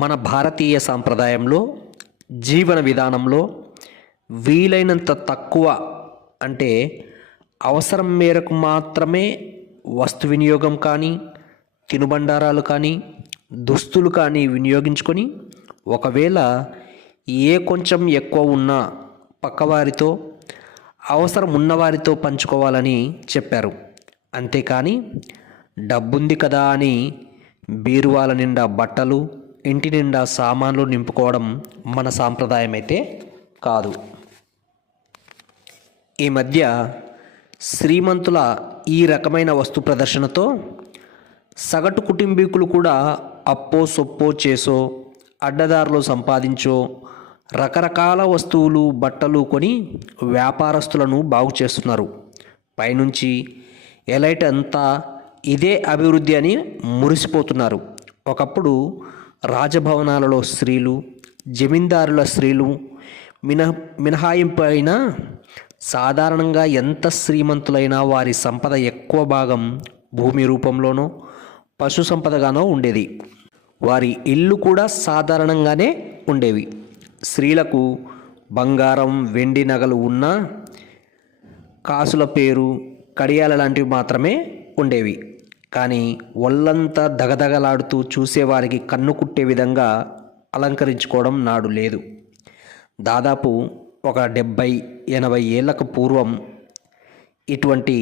మన భారతీయ సాంప్రదాయంలో జీవన విధానంలో వీలైనంత తక్కువ అంటే అవసరం మేరకు మాత్రమే వస్తు వినియోగం కానీ తినుబండారాలు కానీ దుస్తులు కానీ వినియోగించుకొని ఒకవేళ ఏ కొంచెం ఎక్కువ ఉన్నా పక్కవారితో అవసరం ఉన్నవారితో పంచుకోవాలని చెప్పారు. అంతేకాని డబ్బుంది కదా అని బీరువాల నిండా బట్టలు ఇంటి నిండా సామాన్లు నింపుకోవడం మన సాంప్రదాయం అయితే కాదు. ఈ మధ్య శ్రీమంతుల ఈ రకమైన వస్తు ప్రదర్శనతో సగటు కుటుంబీకులు కూడా అప్పో సొప్పో చేసో అడ్డదారులు సంపాదించో రకరకాల వస్తువులు బట్టలు కొని వ్యాపారస్తులను బాగు చేస్తున్నారు. పైనుంచి ఎలైట్ అంతా ఇదే అభివృద్ధి అని మురిసిపోతున్నారు. ఒకప్పుడు రాజభవనాలలో స్త్రీలు జమీందారుల స్త్రీలు మినహాయింపు అయినా సాధారణంగా ఎంత శ్రీమంతులైనా వారి సంపద ఎక్కువ భాగం భూమి రూపంలోనో పశు సంపదగానో ఉండేది. వారి ఇల్లు కూడా సాధారణంగానే ఉండేవి. స్త్రీలకు బంగారం వెండి నగలు ఉన్నా కాసుల పేరు కడియాల లాంటివి మాత్రమే ఉండేవి. కానీ ఒళ్ళంతా దగదగలాడుతూ చూసేవారికి కన్ను కుట్టే విధంగా అలంకరించుకోవడం నాడు లేదు. దాదాపు ఒక 70-80 ఏళ్లకు పూర్వం ఇటువంటి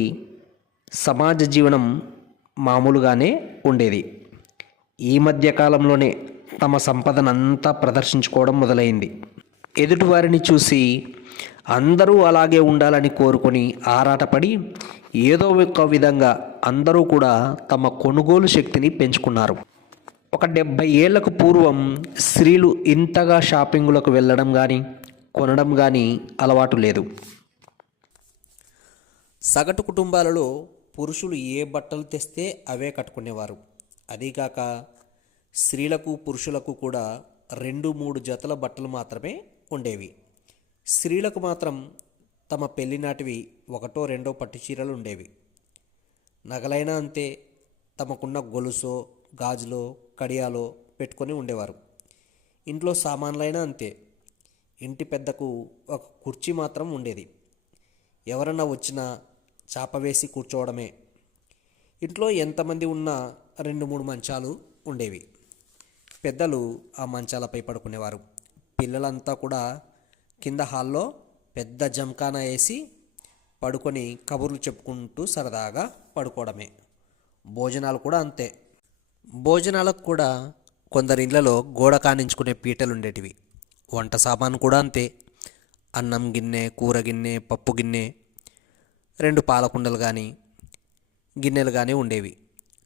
సమాజ జీవనం మామూలుగానే ఉండేది. ఈ మధ్య కాలంలోనే తమ సంపదనంతా ప్రదర్శించుకోవడం మొదలైంది. ఎదుటివారిని చూసి అందరూ అలాగే ఉండాలని కోరుకొని ఆరాటపడి ఏదో ఒక విధంగా అందరూ కూడా తమ కొనుగోలు శక్తిని పెంచుకున్నారు. ఒక 70 ఏళ్లకు పూర్వం స్త్రీలు ఇంతగా షాపింగులకు వెళ్ళడం కానీ కొనడం కానీ అలవాటు లేదు. సగటు కుటుంబాలలో పురుషులు ఏ బట్టలు తెస్తే అవే కట్టుకునేవారు. అదీకాక స్త్రీలకు పురుషులకు కూడా 2-3 జతల బట్టలు మాత్రమే ఉండేవి. స్త్రీలకు మాత్రం తమ పెళ్లినాటివి 1-2 పట్టు చీరలు ఉండేవి. నగలైనా అంతే, తమకున్న గొలుసో గాజులో కడియాలో పెట్టుకొని ఉండేవారు. ఇంట్లో సామాన్లైనా అంతే. ఇంటి పెద్దకు ఒక కుర్చీ మాత్రం ఉండేది. ఎవరన్నా వచ్చినా చాప వేసి కూర్చోవడమే. ఇంట్లో ఎంతమంది ఉన్నా 2-3 మంచాలు ఉండేవి. పెద్దలు ఆ మంచాలపై పడుకునేవారు. పిల్లలంతా కూడా కింద హాల్లో పెద్ద జంకానా వేసి పడుకొని కబుర్లు చెప్పుకుంటూ సరదాగా పడుకోవడమే. భోజనాలు కూడా అంతే. భోజనాలకు కూడా కొందరి ఇళ్లలో గోడ కానించుకునే పీటలు ఉండేటివి. వంట సామాను కూడా అంతే. అన్నం గిన్నె, కూర గిన్నె, పప్పు గిన్నె, 2 పాలకుండలు కానీ గిన్నెలు కానీ ఉండేవి.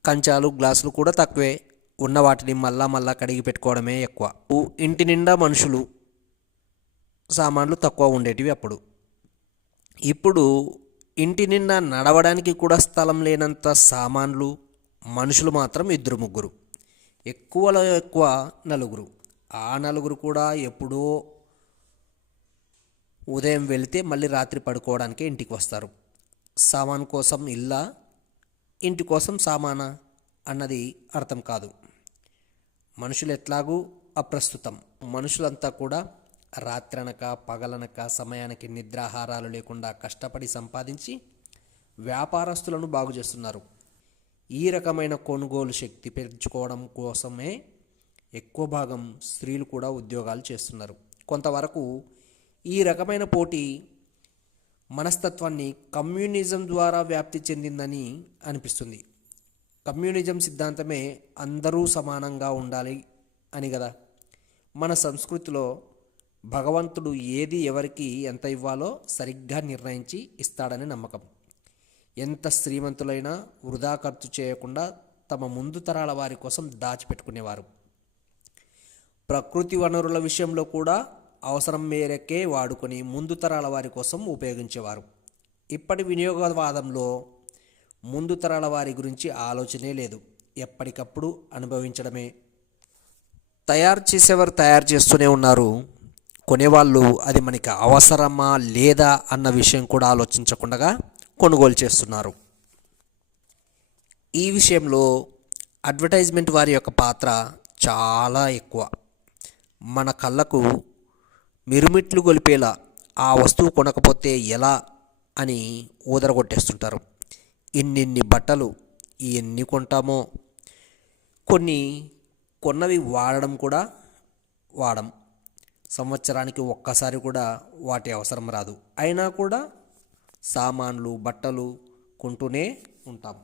కంచాలు గ్లాసులు కూడా తక్కువే. ఉన్న వాటిని మళ్ళా కడిగి పెట్టుకోవడమే ఎక్కువ. ఇంటి నిండా మనుషులు, సామాన్లు తక్కువ ఉండేటివి అప్పుడు. ఇప్పుడు ఇంటి నిండా నడవడానికి కూడా స్థలం లేనంత సామాన్లు, మనుషులు మాత్రం 2-3, ఎక్కువలో ఎక్కువ 4. ఆ 4 కూడా ఎప్పుడో ఉదయం వెళితే మళ్ళీ రాత్రి పడుకోవడానికే ఇంటికి వస్తారు. సామాన్ కోసం ఇల్లా, ఇంటి కోసం సామానా అన్నది అర్థం కాదు. మనుషులు ఎట్లాగూ అప్రస్తుతం. మనుషులంతా కూడా రాత్రనక పగలనక సమయానికి నిద్రాహారాలు లేకుండా కష్టపడి సంపాదించి వ్యాపారస్తులను బాగు చేస్తున్నారు. ఈ రకమైన కొనుగోలు శక్తి పెంచుకోవడం కోసమే ఎక్కువ భాగం స్త్రీలు కూడా ఉద్యోగాలు చేస్తున్నారు. కొంతవరకు ఈ రకమైన పోటీ మనస్తత్వాన్ని కమ్యూనిజం ద్వారా వ్యాప్తి చెందిందని అనిపిస్తుంది. కమ్యూనిజం సిద్ధాంతమే అందరూ సమానంగా ఉండాలి అని కదా. మన సంస్కృతిలో భగవంతుడు ఏది ఎవరికి ఎంత ఇవ్వాలో సరిగ్గా నిర్ణయించి ఇస్తాడని నమ్మకం. ఎంత శ్రీమంతులైనా వృధా ఖర్చు చేయకుండా తమ ముందు తరాల వారి కోసం దాచిపెట్టుకునేవారు. ప్రకృతి వనరుల విషయంలో కూడా అవసరం మేరకే వాడుకొని ముందు తరాల వారి కోసం ఉపయోగించేవారు. ఇప్పటి వినియోగవాదంలో ముందు తరాల వారి గురించి ఆలోచనే లేదు. ఎప్పటికప్పుడు అనుభవించడమే. తయారు చేసేవారు తయారు చేస్తూనే ఉన్నారు. కొనేవాళ్ళు అది మనకి అవసరమా లేదా అన్న విషయం కూడా ఆలోచించకుండా కొనుగోలు చేస్తున్నారు. ఈ విషయంలో అడ్వర్టైజ్మెంట్ వారి యొక్క పాత్ర చాలా ఎక్కువ. మన కళ్ళకు మిరుమిట్లు గొలిపేలా ఆ వస్తువు కొనకపోతే ఎలా అని ఊదరగొట్టేస్తుంటారు. ఇన్నిన్ని బట్టలు ఎన్ని కొంటామో. కొన్ని కొన్నవి వాడడం కూడా వాడం. సంవత్సరానికి ఒక్కసారి కూడా వాటి అవసరం రాదు. అయినా కూడా సామాన్లు బట్టలు కొంటూనే ఉంటాం.